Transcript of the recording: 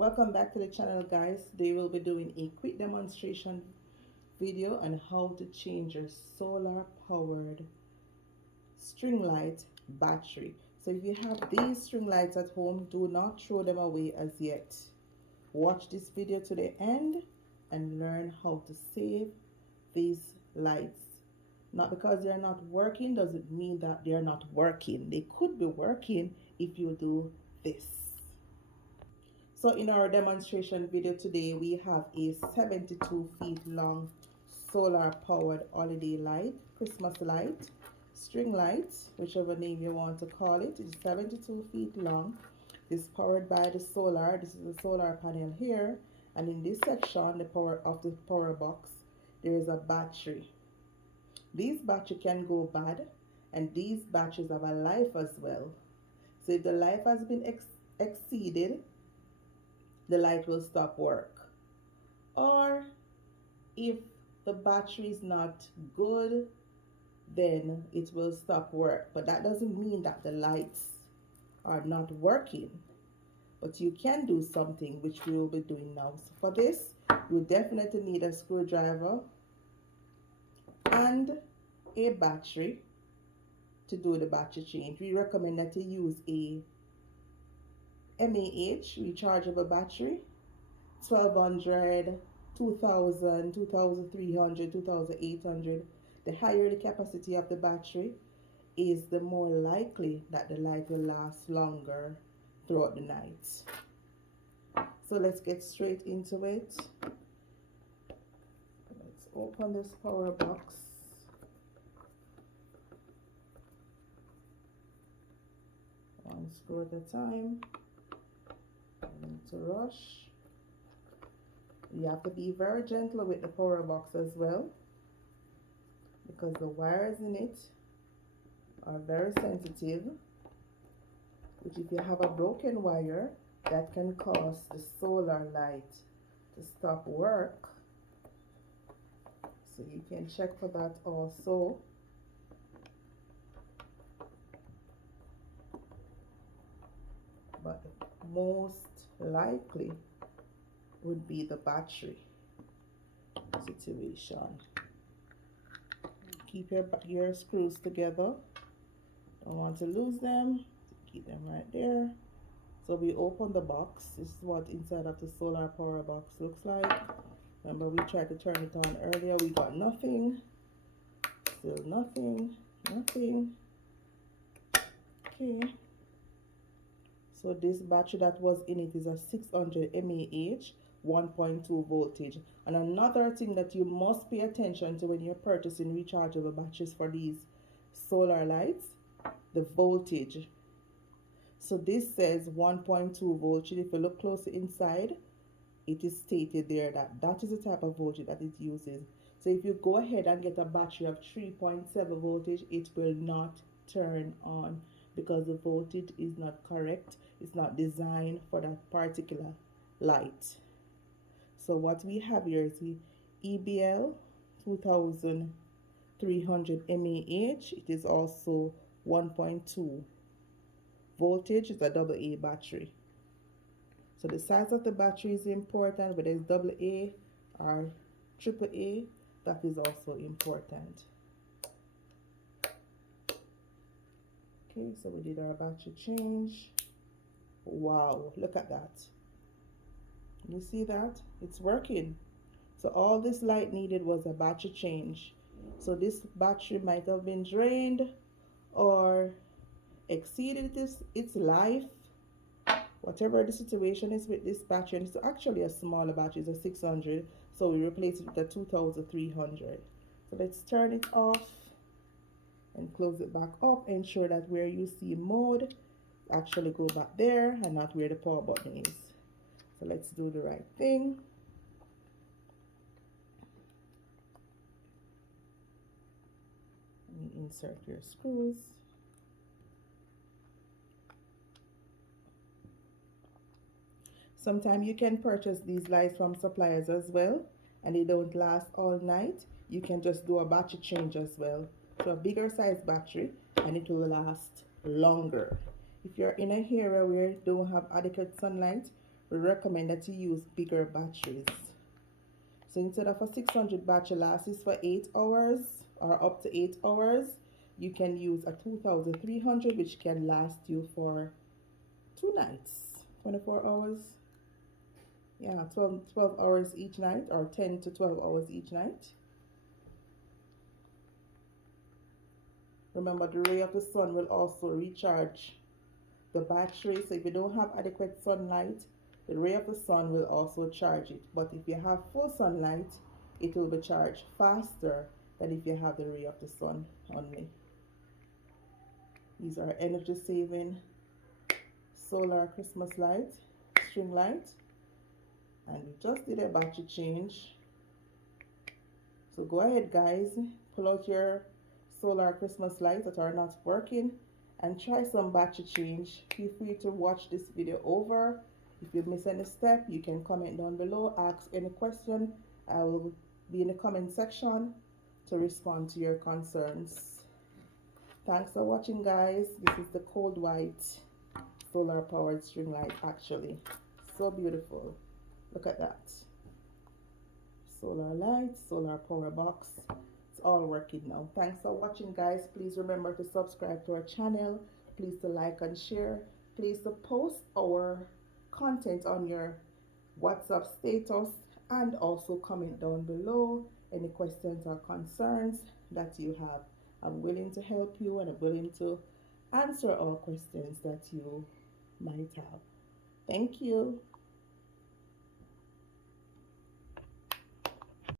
Welcome back to the channel, guys. Today we'll be doing a quick demonstration video on how to change your solar powered string light battery. So if you have these string lights at home, do not throw them away as yet. Watch this video to the end and learn how to save these lights. Not because they're not working doesn't mean that they're not working. They could be working if you do this. So in our demonstration video today, we have a 72 feet long solar powered holiday light, Christmas light, string light, whichever name you want to call it. It's 72 feet long. It's powered by the solar. This is the solar panel here. And in this section, the power of the power box, there is a battery. These batteries can go bad, and these batteries have a life as well. So if the life has been exceeded, the light will stop work. Or if the battery is not good, then it will stop work. But that doesn't mean that the lights are not working. But you can do something, which we will be doing now. So for this, you definitely need a screwdriver and a battery to do the battery change. We recommend that you use a MAH rechargeable battery, 1200, 2000, 2300, 2800. The higher the capacity of the battery is, the more likely that the light will last longer throughout the night. So let's get straight into it. Let's open this power box. One screw at a time. Don't need to rush. You have to be very gentle with the power box as well, because the wires in it are very sensitive, which if you have a broken wire, that can cause the solar light to stop work. So you can check for that also. But most likely would be the battery situation. Keep your screws together. Don't want to lose them. Keep them right there. So we open the box. This is what inside of the solar power box looks like. Remember, we tried to turn it on earlier. We got nothing. Still nothing. Nothing. Okay. So this battery that was in it is a 600 mAh, 1.2 voltage. And another thing that you must pay attention to when you're purchasing rechargeable batteries for these solar lights, the voltage. So this says 1.2 voltage. If you look closely inside, it is stated there that that is the type of voltage that it uses. So if you go ahead and get a battery of 3.7 voltage, it will not turn on because the voltage is not correct. It's not designed for that particular light. So what we have here is the EBL 2300 mAh. It is also 1.2 voltage. It's a AA battery. So the size of the battery is important, whether it's AA or AAA, that is also important. Okay, so we did our battery change. Wow, look at that. You see that? It's working. So all this light needed was a battery change. So this battery might have been drained or exceeded its life. Whatever the situation is with this battery, and it's actually a smaller battery, it's a 600, so we replace it with a 2300. So let's turn it off and close it back up. Ensure that where you see mode actually go back there and not where the power button is. So let's do the right thing. Insert your screws. Sometimes you can purchase these lights from suppliers as well, and they don't last all night. You can just do a battery change as well. So a bigger size battery, and it will last longer. If you're in an area where you don't have adequate sunlight, we recommend that you use bigger batteries. So instead of a 600 battery lasts for 8 hours or up to 8 hours, you can use a 2300 which can last you for 2 nights, 24 hours. Yeah, 12 hours each night, or 10 to 12 hours each night. Remember, the ray of the sun will also recharge the battery. So if you don't have adequate sunlight, the ray of the sun will also charge it. But if you have full sunlight, it will be charged faster than if you have the ray of the sun only. These are energy saving solar Christmas light, string light. And we just did a battery change. So go ahead guys, pull out your solar Christmas lights that are not working and try some battery change. Feel free to watch this video over. If you miss any step, you can comment down below, ask any question. I will be in the comment section to respond to your concerns. Thanks for watching guys. This is the cold white solar powered string light actually. So beautiful. Look at that. Solar light, solar power box. It's all working now. Thanks for watching guys. Please remember to subscribe to our channel. Please to like and share. Please to post our content on your WhatsApp status and also comment down below any questions or concerns that you have. I'm willing to help you and I'm willing to answer all questions that you might have. Thank you.